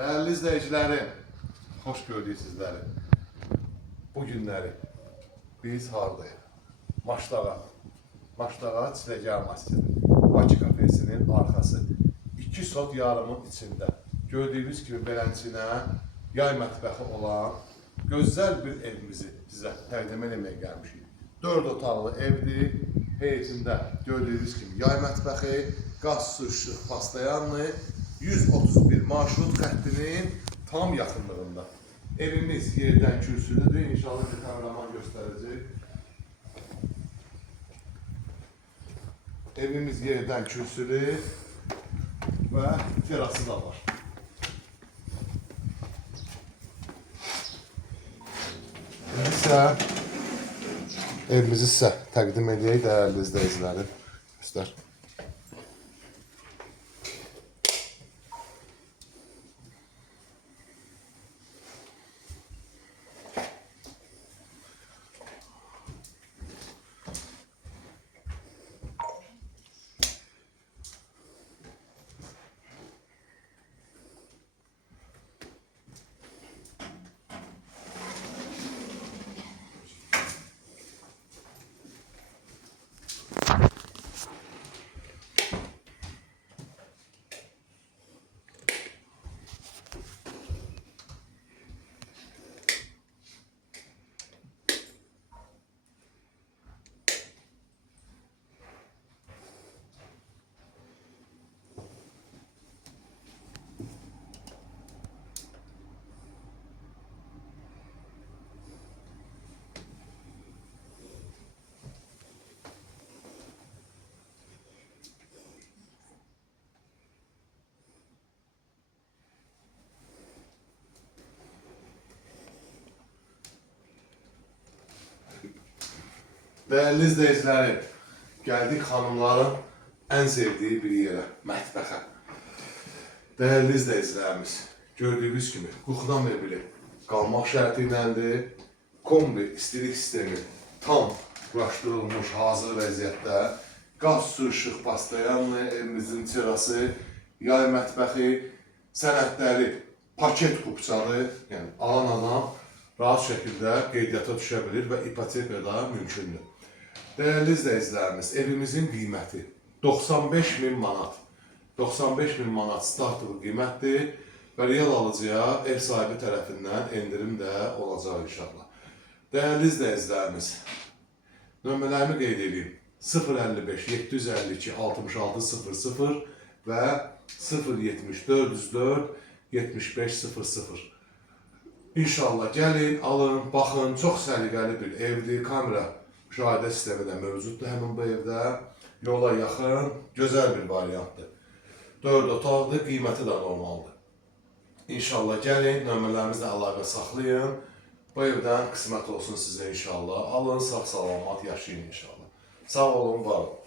Değerli izleyicilerim, hoş gördük sizleri. Bu günləri biz hardayıq? Maçdağa Çiləgər Masjidi, Bakı kafesinin arxası. 2 sot yarımın içində. Gördüyünüz kimi beləncə yay mətbəxi olan gözəl bir evimizi sizə təqdim etməyə gəlmişik. 4 otaqlı evdir. Heyətində gördüyünüz kimi yay mətbəxi, qaz, su, işıq, pastayanlı, 131 marşrut xəttinin tam yaxınlığında. Evimiz yerdən kürsülüdür. İnşallah bir kameraman göstərəcək. Evimiz yerdən kürsülü və terası da var. İndi isə evimizi sizə təqdim edək, dəyərli izləyicilərim. Göstər. Değerli izleyicilerim, geldik hanımların en sevdiği bir yere, mətbəxə. Değerli izleyicilerimiz, gördüğünüz gibi Quxudan mebeli qalmaq şərti iləndir. Kombi istilik sistemi tam quraşdırılmış hazır vəziyyətdə. Qaz, su, işıq, pastayanlı, evimizin terası, yay mətbəxi, sənədləri paket kupçalı, yəni alan adam rahat şəkildə qeydiyyata düşə bilir və ipoteka da mümkündür. Değerli izleyicilerimiz, evimizin qiyməti 95.000 manat. 95.000 manat startlı qiymətdir və real alıcıya ev sahibi tərəfindən endirim də olacaq inşallah. Değerli izleyicilerimiz, nömrələrimi qeyd edeyim. 055 752 6600 və 070 404 7500. İnşallah gəlin, alın, baxın, çox səliqəli bir evdir. Kamera müşahidə sistemi də mövcuddur həmin bu evdə. Yola yaxın, gözəl bir variantdır. 4 otaqdır, qiyməti də normaldır. İnşallah gəlin, nömrələrimizlə əlaqə saxlayın. Bu evdən qismət olsun sizə inşallah. Alın, sağ salamat yaşayın inşallah. Sağ olun, var olun.